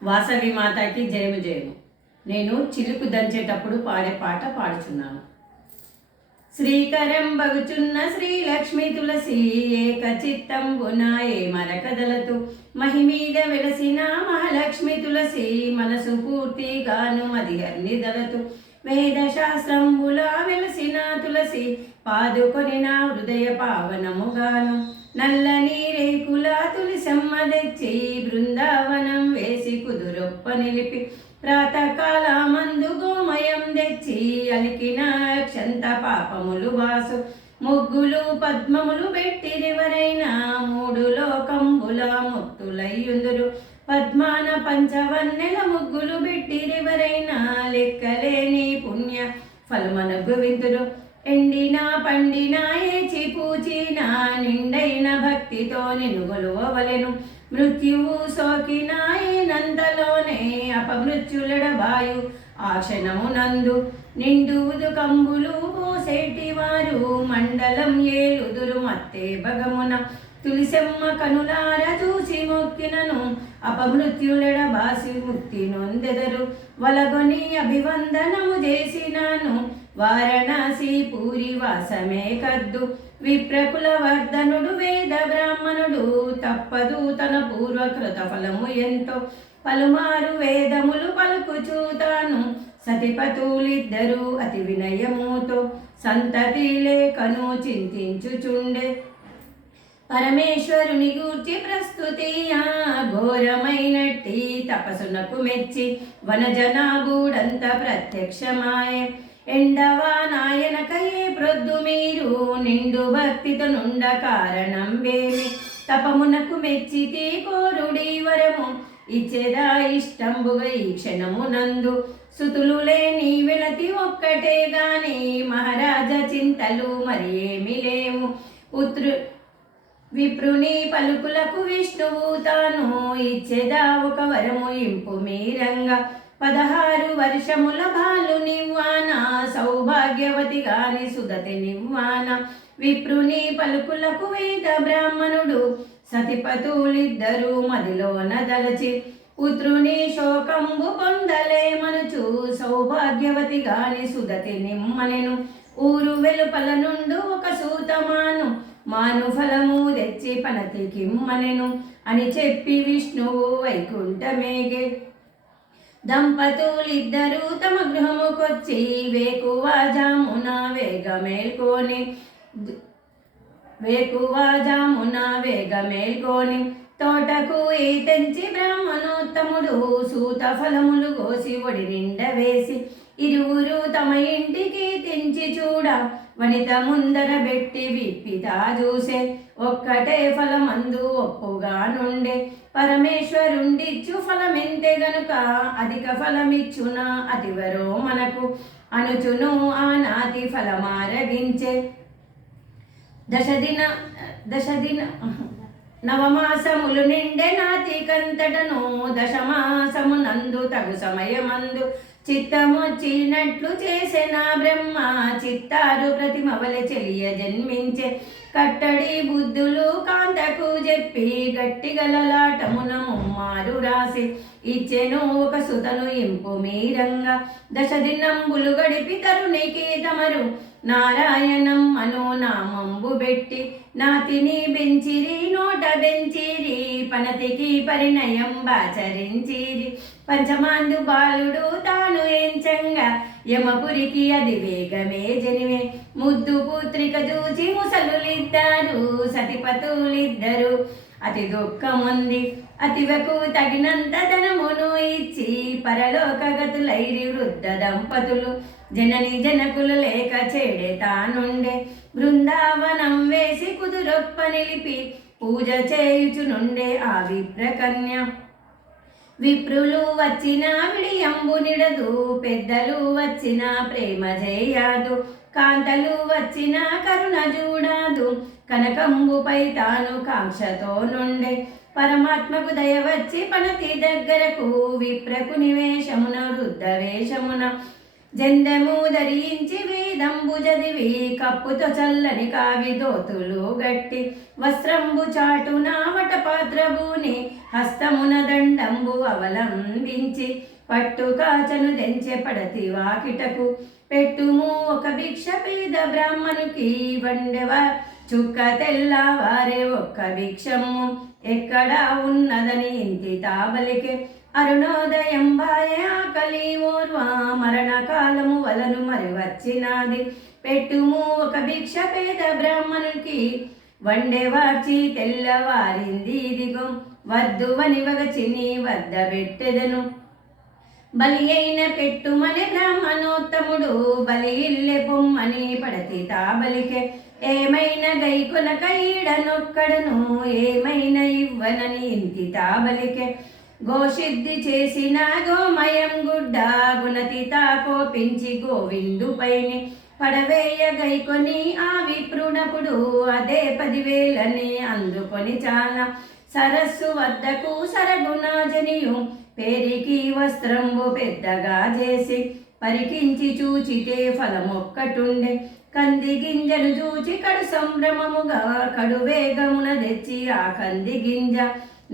వాసవి మాతకి జయము జయము. నేను చిలుకు దంచేటప్పుడు పాడే పాట పాడుచున్నాను. శ్రీకరం బగుచున్న శ్రీలక్ష్మి తులసి ఏక చిత్తంబున ఏ మరకదలతు మహిమీద వెలసిన మహాలక్ష్మి తులసి మనసు పూర్తిగాను మదిహర్నిదలతు వేద శాస్త్రంబుల వెలసిన తులసి పాదుకొని నా హృదయ పావనముగాను నల్లని రేకుల తులసమ్మ తెచ్చి బృందావనం వేసి కుదురొప్ప నిలిపి ప్రాతకాల మందు గోమయం తెచ్చి అలికిన క్షంత పాపములు వాసు ముగ్గులు పద్మములు పెట్టిరివరైనా మూడు లోకంబుల ముక్తులయ్యుందురు పద్మాన పంచవన్నెల ముగ్గులు పెట్టిరివరైనా లెక్కలేని పుణ్య ఫలమనగు విందురు ఎండినా పండినా ఏచి పూచినా నిండైన భక్తితో నిన్ను గొలువవలెను మృత్యువు సోకినాయనంతలోనే అపమృత్యులడబాయు ఆ క్షణమునందు నిండువుదు కంబులు పోసేటి వారు మండలం ఏలుదురు మత్తే భగమున తులసమ్మ కనులార చూసి మొక్కినను అపమృత్యులడబాసి ముక్తి నొందెదరు వలగొని అభివందనము చేసినాను వారణాసి పూరి వాసమే కద్దు విప్రకుల వర్ధనుడు వేద బ్రాహ్మణుడు తప్పదు తన పూర్వకృత ఫలము ఎంతో పలుమారు వేదములు పలుకుచూతాను సతిపతులిద్దరూ అతి వినయముతో సంతతి లేఖను చింతించుచుండే పరమేశ్వరుని గూర్చి ప్రస్తుతి ఘోరమైనట్టి తపసునకు మెచ్చి వనజనాభుడంత ప్రత్యక్షమాయ ఎండవా నాయనకయే ప్రొద్దు మీరు నిండు భక్తితో నుండ కారణం వేమి తపమునకు మెచ్చితి కోరుడి వరము ఇచ్చేదా ఇష్టంబుగా ఈ క్షణమునందు సుతులు లేని వెలతి ఒక్కటే గాని మహారాజ చింతలు మరి ఏమి లేవు విప్రుని పలుకులకు విష్ణువు తాను ఇచ్చేదా ఒక వరము ఇంపు మీరంగా 16 వర్షముల బాలు నివ్వాన సౌభాగ్యవతి గాని సుదతి నివ్వాన విప్రుని పలుకులకు వేద బ్రాహ్మణుడు సతిపతులిద్దరూ మదిలోన దలచి పుత్రుని శోకంబు పొందలేమనుచు సౌభాగ్యవతి గాని సుదతి నిమ్మనెను ఊరు వెలుపల నుండు ఒక సూతమాను మాను ఫలము తెచ్చి పనతికిమ్మనెను అని చెప్పి విష్ణువు వైకుంఠమేగే దంపతులిద్దరూ తమ గృహముకొచ్చి వేకువాజామున వేగమేల్కొని తోటకు తెంచి బ్రాహ్మణోత్తముడు సూత ఫలములు కోసి ఒడి నిండ వేసి ఇరువురు తమ ఇంటికి తెంచి చూడ వనిత ముందర పెట్టి విప్పితా చూసే ఒక్కటే ఫలమందు ఒప్పుగా నుండే పరమేశ్వరుండిచ్చు ఫలమెంతే గనుక అధిక ఫలమిచ్చున అతివరో మనకు అనుచును ఆనాతి ఫలమారగించే దశదిన నవమాసములు నిండే నాతి కంతటను దశమాసమునందు తగు సమయమందు చిత్తమొచ్చినట్లు చేసే నా బ్రహ్మ చిత్తారు ప్రతిమవలె చెలియ జన్మించే కట్టడి బుద్ధులు కాంతకు చెప్పి గట్టిగలలాటమున ముమ్మారు రాసి ఇచ్చెను ఒక సుతను ఇంపు మీరంగా దశదినంబులు గడిపి తరునికి తమరు నారాయణం అను నామంబు పెట్టి నాతిని బెంచిరి నోట బెంచిరి పనతికి పరిణయం బాచరించిరి పంచమాందు బాలుడు తాను ఎంచంగా యమపురికి అది వేగమే జనివే ముద్దు పుత్రిక చూచి ముసలులిద్దరు సతిపతులిద్దరు అతి దుఃఖముంది అతివకు తగినంత ధనమును ఇచ్చి పరలోకగతులైరి వృద్ధ దంపతులు జనని జనకులు లేక చేడే తానుండే బృందావనం వేసి కుదురొప్ప నిలిపి పూజ చేయుచునుండే ఆ విప్రకన్య విప్రులు వచ్చిన విడియంబు నిడదు పెద్దలు వచ్చిన ప్రేమ చేయదు కాంతలు వచ్చిన కరుణ చూడదు కనకంబుపై తాను కాంక్షతో నుండే పరమాత్మకు దయ వచ్చి పనతి దగ్గరకు విప్రకు నివేశమున వృద్ధ వేషమున జెండెము ధరించి వేదంబు చదివి కప్పుతో చల్లని కావి దోతులు గట్టి వస్త్రంబు చాటున వటపాత్రబూని హస్తమున దండంబు అవలంబించి పట్టు కాచను దెంచె పడతి వాకిటకు పెట్టుము ఒక భిక్ష పేద బ్రాహ్మణుకి వండెవ చుక్క తెల్లవారే ఒక్క భిక్షము ఎక్కడా ఉన్నదని ఇంటి తాబలికే అరుణోదయం బాయ ఆకలి ఓర్వా మరణకాలము వలను మరి వచ్చినాది పెట్టుము ఒక భిక్ష పేద బ్రాహ్మణునికి వండెవార్చి తెల్లవారింది ఇదిగో వద్దు అని వగచిని వద్ద పెట్టెదను బలి అయిన పెట్టుమని బ్రాహ్మణోత్తముడు బలి ఇల్లె పొమ్మని పడతి తాబలికే ఏమైనా గైకొనక ఈడనొక్కడను ఏమైనా ఇవ్వనని ఇంటి తాబలికే గోసిద్ధి చేసిన గోమయం గుడ్డ గుణతి తాకోపించి గోవిందు పైని పడవేయ గైకొని ఆ విప్రునపుడు అదే 10,000 అందుకొని చాలా సరస్సు వద్దకు సరగుణాజనియు పేరికి వస్త్రంబు పెద్దగా చేసి పరికించి చూచితే ఫలమొక్కటుండే కంది గింజను చూచి కడు సంభ్రమముగా కడు వేగమున తెచ్చి ఆ కంది గింజ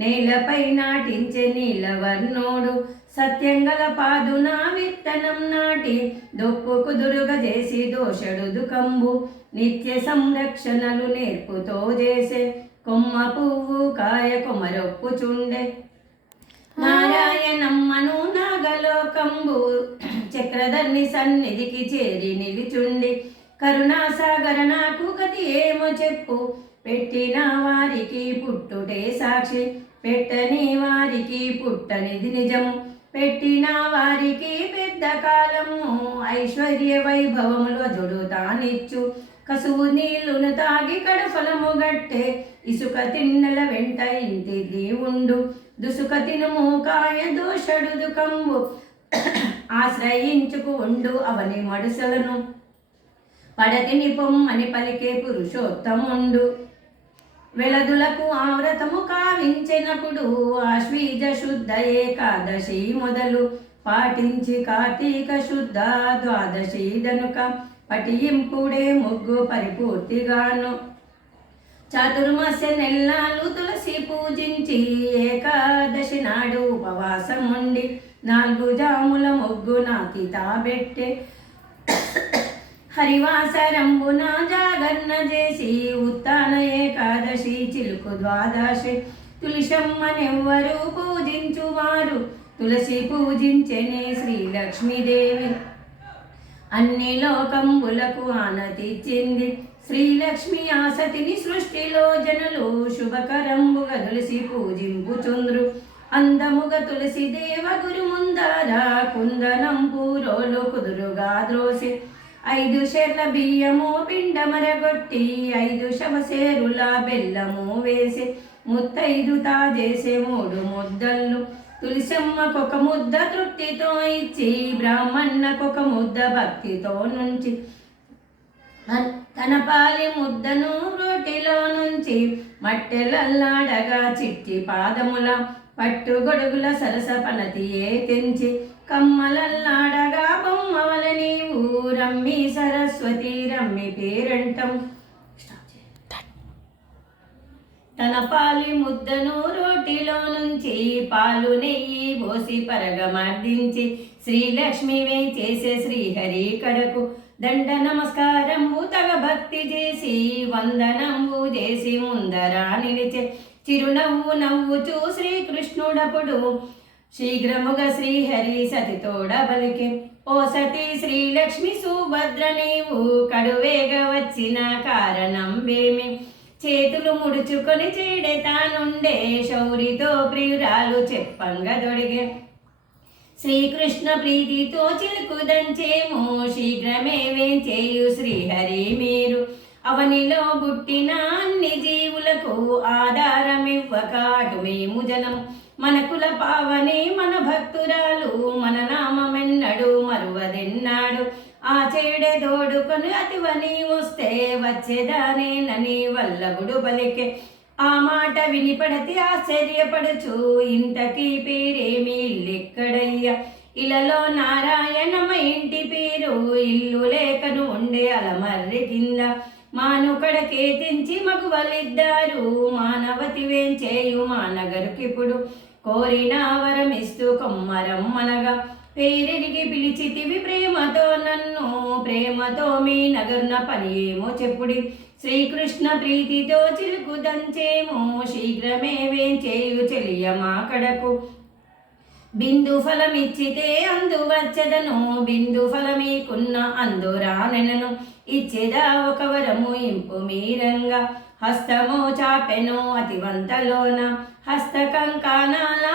నేలపై నాటించే నీలవర్ణోడు సత్యంగల పాదున విత్తనం నాటి దొప్పు కుదురుగా చేసి దోషడు దుకంబు నిత్య సంరక్షణలు నేర్పుతో చేసే కొమ్మ పువ్వు కాయ కొమరొప్పుచుండే నారాయణమ్మను నాగలోకంబు చక్రధర్ని సన్నిధికి చేరి నిలుచుండి కరుణాసాగర నాకు గతి ఏమో చెప్పు పెట్టిన వారికి పుట్టుటే సాక్షి పెట్టని వారికి పుట్టనిది నిజము పెట్టిన వారికి పెద్ద కాలము ఐశ్వర్య వైభవములో జొడుతానిచ్చు కసువు నీళ్లును తాగి కడఫలము గట్టే ఇసుక తిన్నెల వెంట ఇంటిది ఉండు దుసుక తినుము కాయ దోషడు దుకంబు ఆశ్రయించుకు ఉండు అవని మడుసలను పడతిని పొమ్మని పలికే పురుషోత్తముండు వెలదులకు ఆవ్రతము కావించినప్పుడు ఆశ్వీజ శుద్ధ ఏకాదశి మొదలు పాటించి కార్తీక శుద్ధ ద్వాదశి దనుక పటింపుడే ముగ్గు పరిపూర్తిగాను చాతుర్మాస్య నెల్లాలు తులసి పూజించి ఏకాదశి నాడు ఉపవాసముండి 4 జాముల ముగ్గు నాతి తాబెట్టే హరివాసరంబున జాగరణ చేసి ఉత్తాన ఏకాదశి చిలుకు ద్వాదశి తులసమ్మనెవ్వరు పూజించువారు తులసి పూజించెనే శ్రీలక్ష్మీదేవి అన్ని లోకంబులకు ఆనతిచ్చింది శ్రీలక్ష్మి ఆసతిని సృష్టిలో జనులు శుభకరంబుగా తులసి పూజింపుచుంద్రు అందముగా తులసి దేవ గురు ముందర కుందనం పూరోలు కుదురుగా ద్రోసి 5 షేర్ల బియ్యము పిండమరగొట్టి 5 శవసేరుల బెల్లము వేసి 35 తాజేసే 3 ముద్దలు తులసమ్మకొక ముద్ద తృప్తితో ఇచ్చి బ్రాహ్మణ్ణకొక ముద్ద భక్తితో నుంచి తన పాలి ముద్దను రోటిలో నుంచి మట్టెలల్లాడగా చిట్టి పాదముల పట్టుగొడుగుల సరస పనతియే తెంచి కమ్మలల్లాడగా బొమ్మవల నీవు రమ్మి సరస్వతి రమ్మి పేరంటం తన పాలి ముద్దను రోటిలో నుంచి పాలు నెయ్యి పోసి పరగమర్దించి శ్రీలక్ష్మి చేసే శ్రీహరి కడకు దండ నమస్కారంబు తగ భక్తి చేసి వందనంబు చేసి ముందరా నిలిచే చిరునవ్వు నవ్వుచూ శ్రీకృష్ణుడపుడు శీఘ్రముగా శ్రీహరి సతితోడ బలికే ఓ సతీ శ్రీలక్ష్మి సుభద్ర నీవు కడువేగ వచ్చిన కారణం వేమి చేతులు ముడుచుకొని చేడెతానుండే శౌరితో ప్రియురాలు చెప్పంగా దొడిగే శ్రీకృష్ణ ప్రీతితో చిలుకుదంచేమో శీఘ్రమే వేంచేయు శ్రీహరి మీరు అవనిలో పుట్టిన అన్ని జీవులకు ఆధారమివ్వక అటు మేము జనం మన కుల పావని మన భక్తురాలు మన నామమెన్నడు మరువదెన్నాడు ఆ చేడే దోడుకొని అతివని వస్తే వచ్చేదానేనని వల్లభుడు బలికే ఆ మాట వినిపడతి ఆశ్చర్యపడుచు ఇంతకీ పేరేమి ఇల్లెక్కడయ్యా ఇలలో నారాయణమ ఇంటి పేరు ఇల్లు లేకను ఉండే అలమర్రి కింద మానుకడ కేతించి మగువలిద్దారు మానవతి వేంచేయు మా నగరుకిప్పుడు కోరిన వరమిస్తూ కొమ్మరమ్మనగా పేరిడికి పిలిచితివి ప్రేమతో నన్ను ప్రేమతో మీ నగరున పని ఏమో చెప్పుడి శ్రీకృష్ణ ప్రీతితో చిలుకు దంచేమో శీఘ్రమే వేంచేయు చెలియ మా కడకు బిందు ఫలమిచ్చితే అందు వచ్చదను బిందు ఫలమీకున్న అందు రానెనను ఇచ్చేదా ఒక వరము ఇంపు మీరంగా హస్తము చాపెను అతివంతలోన హస్త కంకానాల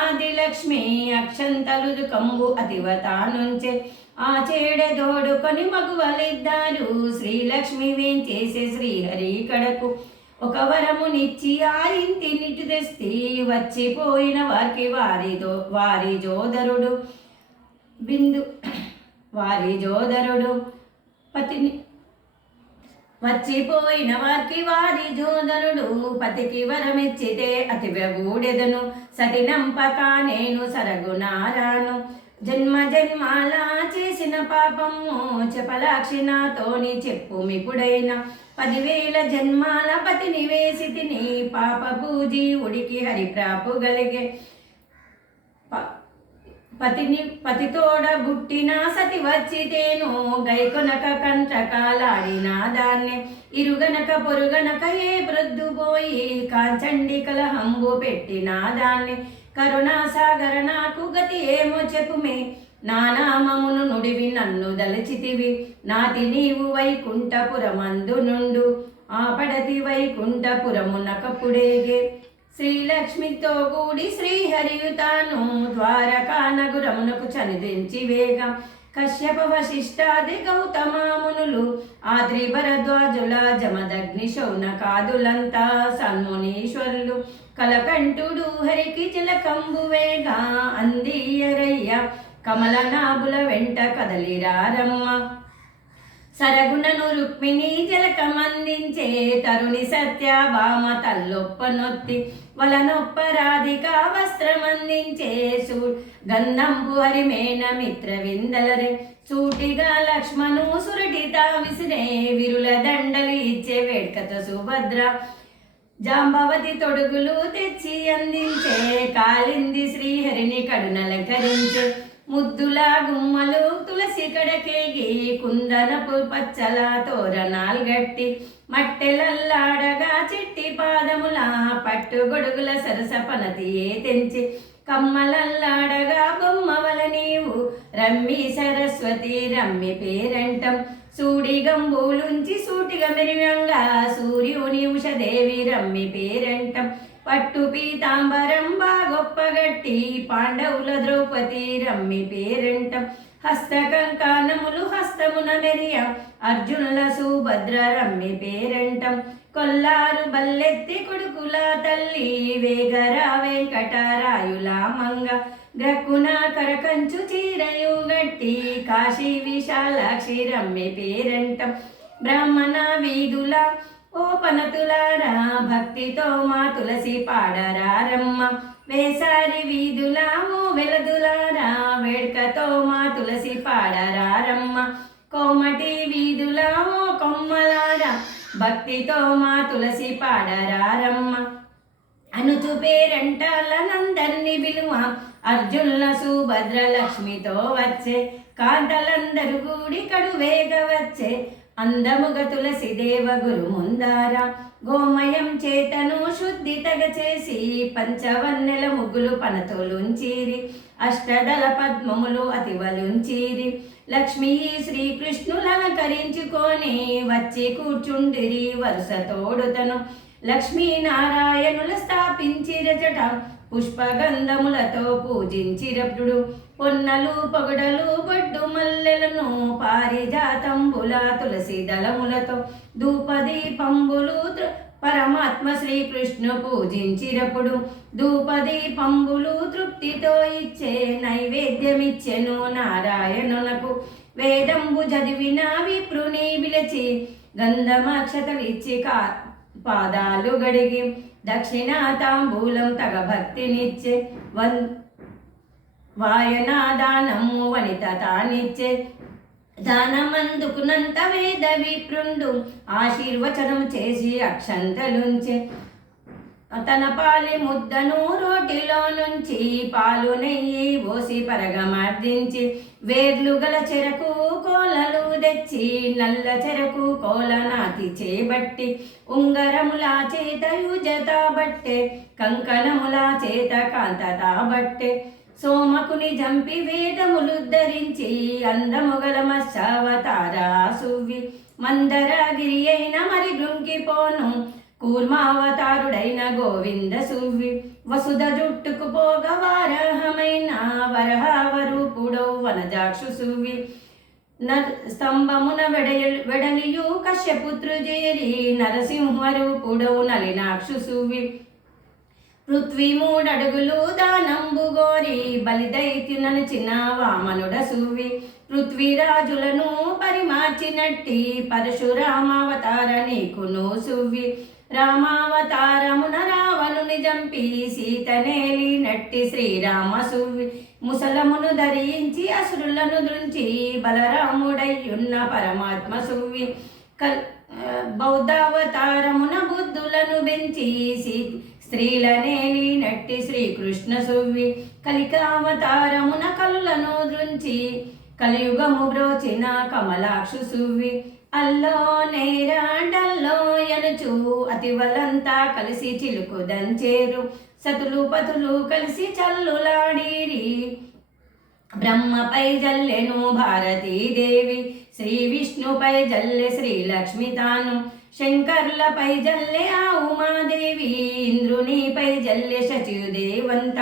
ఆదిలక్ష్మి అక్షంతలు కంబు అతివతానుంచే ఆ చేడె దోడుకొని మగువలిద్దారు శ్రీలక్ష్మి వేంచేసే శ్రీహరి కడకు ఒక వరమునిచ్చి ఆ ఇంటినిటి తెస్తి వచ్చిపోయిన వారికి వారి జోదరుడు బిందు వారి జోదరుడు పతిని వచ్చిపోయిన వారికి వారి జోదరుడు పతికి వరమిచ్చితే అతి వ్యగూడెదను సటినంపక నేను సరగునారాను జన్మ జన్మాల చేసిన పాపము చెప్పలాక్షి నాతోని చెప్పుమిపుడైనా 10,000 జన్మాల పతిని వేసి తిని పాప పూజి ఉడికి హరిప్రాపు గలిగే పతితోడ బుట్టిన సతి వచ్చితేను గైకొనక కంటకాలాడిన దాన్ని ఇరుగనక పొరుగనక ఏ ప్రొద్దుపోయి కాంచండి కలహంబు పెట్టిన దాన్ని కరుణాసాగర నాకు గతి ఏమో చెప్పుమే నానామమును నుడివి నన్ను దలచితివి నాతి నీవు వైకుంఠపురమందు నుండు ఆపడతి వైకుంఠపురమునకపుడేగే శ్రీలక్ష్మితో కూడి శ్రీహరియు తాను ద్వారకా నగురమునకు చనిదించి వేగం కశ్యప వశిష్టాది గౌతమామునులు ఆ త్రిభరద్వాజుల జమదగ్ని శౌనకాదులంతా సన్మునీశ్వరులు కలకంఠుడు హరికి చిలకంబు వేగా అందియరయ్య కమలనాభుల వెంట కదలిరారమ్మ సరగుణను రుక్మిణి జలకమందించే తరుణి సత్యభామ తల్లొప్పనొత్తి వలనొప్ప రాధిక వస్త్రమందించే గంధంపు హరిమేన మిత్ర విందలరే సూటిగా లక్ష్మణు సురటిత విసిరే విరుల దండలు ఇచ్చే వేడ్కతో సుభద్ర జాంబవతి తొడుగులు తెచ్చి అందించే కాలింది శ్రీహరిని కడునలంకరించే ముద్దుల గుమ్మలు తులసి కడకేగి కుందనపు పచ్చల తోరణాలు గట్టి మట్టెలల్లాడగా చిట్టి పాదముల పట్టుగొడుగుల సరస పనతియే తెంచి కమ్మలల్లాడగా బొమ్మవల నీవు రమ్మి సరస్వతి రమ్మి పేరంటం సూడి గంబూలుంచి సూటిగా మెరివంగా సూర్యుని ఉషదేవి రమ్మి పేరంటం పట్టు పీతాంబరం బాగొప్పగట్టి పాండవుల ద్రౌపది రమ్మి పేరంటం హస్తకంకానములు హస్తమున మెరియ అర్జునుల సుభద్ర రమ్మి పేరంటం కొల్లారు బల్లెత్తి కొడుకుల తల్లి వేగర వెంకటరాయుల మంగ గ్రక్కున కరకంచు చీరయు గట్టి కాశీ విశాలాక్షి రమ్మి పేరంటం బ్రాహ్మణ వీధుల ఓ పనతులారా భక్తితో మా తులసి పాడరారమ్మ వేసారి వీధుల ఓ వెలదులారా వేడ్కతో మా తులసి పాడరారమ్మ కోమటి వీధుల ఓ కొమ్మలారా భక్తితో మా తులసి పాడరారమ్మ అనుచు పేరంటాలనందరిని విలువ అర్జునుల సుభద్ర లక్ష్మితో వచ్చే కాంతలందరూ గూడి కడు వేగ వచ్చే అందముగ తులసి దేవ గురు ముందార గోమయం చేతను శుద్ధి తగ చేసి పంచవన్నెల ముగ్గులు పనతోలుంచీరి అష్టదళ పద్మములు అతివలుంచీరి లక్ష్మీ శ్రీకృష్ణులలంకరించుకొని వచ్చి కూర్చుండిరి వరుస తోడుతను లక్ష్మీనారాయణుల స్థాపించిరచట పుష్పగంధములతో పూజించిరప్పుడు పొన్నలు పొగడలు బొడ్డు మల్లెలను పారిజాతంబుల తులసి దళములతో ధూపదీపంబులు పరమాత్మ శ్రీకృష్ణు పూజించినప్పుడు ధూపదీపంబులు తృప్తితో ఇచ్చే నైవేద్యమిచ్చెను నారాయణునకు వేదంబు చదివిన విప్రుని విలచి గంధమాక్షతలిచ్చి పాదాలు గడిగి దక్షిణ తాంబూలం తగ భక్తినిచ్చే వాయనాదానము వనిత తానిచ్చే దానమందుకునంత వేద విప్రుండు ఆశీర్వచనం చేసి అక్షంతలుంచే తన పాలి ముద్దను రోటిలో నుంచి పాలు నెయ్యి పోసి పరగమర్దించి వేర్లు గల చెరకు కోలలు తెచ్చి నల్ల చెరకు కోల నాతి చేబట్టి ఉంగరముల చేత యుజత బట్టే కంకణముల చేత కాంతత బట్టే సోమకుని జంపి వేదములు ధరించి అందముగల మత్స్యావతారా సువ్వి మందరగిరి అయిన మరి గృంకిపోను కూర్మావతారుడైన గోవింద సువ్వి వసుధ జుట్టుకు పోగ వారహమైన వరహావరూపుడౌ వనజాక్షు సువ్వి స్తంభమున వెడలియు కశ్యపుత్రు చేరి నరసింహరూపుడౌ నలినాక్షు సువ్వి పృథ్వీ మూడడుగులు దానంబు గోరి బలిదైత్యునచిన వామనుడ సువ్వి పృథ్వీరాజులను పరిమార్చినట్టి పరశురామావతార నీకును సువ్వి రామావతారమున రావణుని జంపి సీతనేలి నట్టి శ్రీరామ సువ్వి ముసలమును ధరించి అసురులను దృంచి బలరాముడయ్యున్న పరమాత్మ సువ్వి బౌద్ధావతారమున బుద్ధులను బెంచి స్త్రీలనేలి నట్టి శ్రీకృష్ణ సువ్వి కలికావతారమున కలులను దృంచి కలియుగము బ్రోచిన కమలాక్షు సువ్వి అల్లో నేరాడల్లో ఎనుచు అతివలంతా కలిసి చిలుకు దంచేరు సతులు పతులు కలిసి చల్లులాడిరి బ్రహ్మపై జల్లెను భారతీదేవి శ్రీ విష్ణుపై జల్లె శ్రీలక్ష్మి తాను శంకర్లపై జల్లె ఆ ఉమాదేవి ఇంద్రునిపై జల్లె శచిదేవంత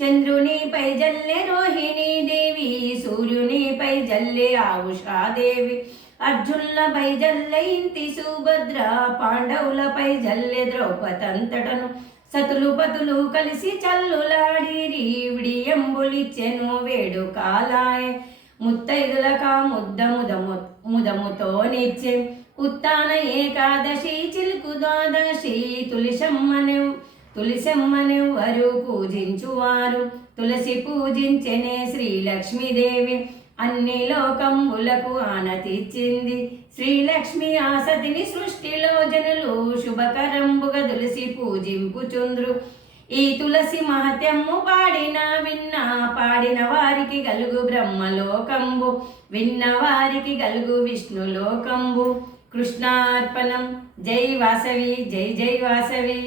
చంద్రునిపై జల్లె రోహిణీ దేవి సూర్యునిపై జల్లె ఆవుషాదేవి అర్జునులపై జల్లె ఇంతి సుభద్ర పాండవులపై జల్లె ద్రౌపదంతటను సతులు పతులు కలిసి చల్లులాడిరి విడియంబులిచ్చెను వేడు కాలాయ్ ముత్తైదులక ముదముతో నిచ్చే ఉత్తాన ఏకాదశి చిలుకు ద్వాదశి తులసమ్మనెవ్వరు పూజించువారు తులసి పూజించెనే శ్రీలక్ష్మీదేవి అన్ని లోకంబులకు ఆనతిచ్చింది శ్రీలక్ష్మి ఆసతిని సృష్టిలో జనులు శుభకరంబుగా తులసి పూజింపుచుంద్రు ఈ తులసి మహత్యము పాడిన వారికి గలుగు బ్రహ్మలోకంబు విన్న వారికి గలుగు విష్ణులోకంబు కృష్ణార్పణం జై వాసవి జై జై వాసవి.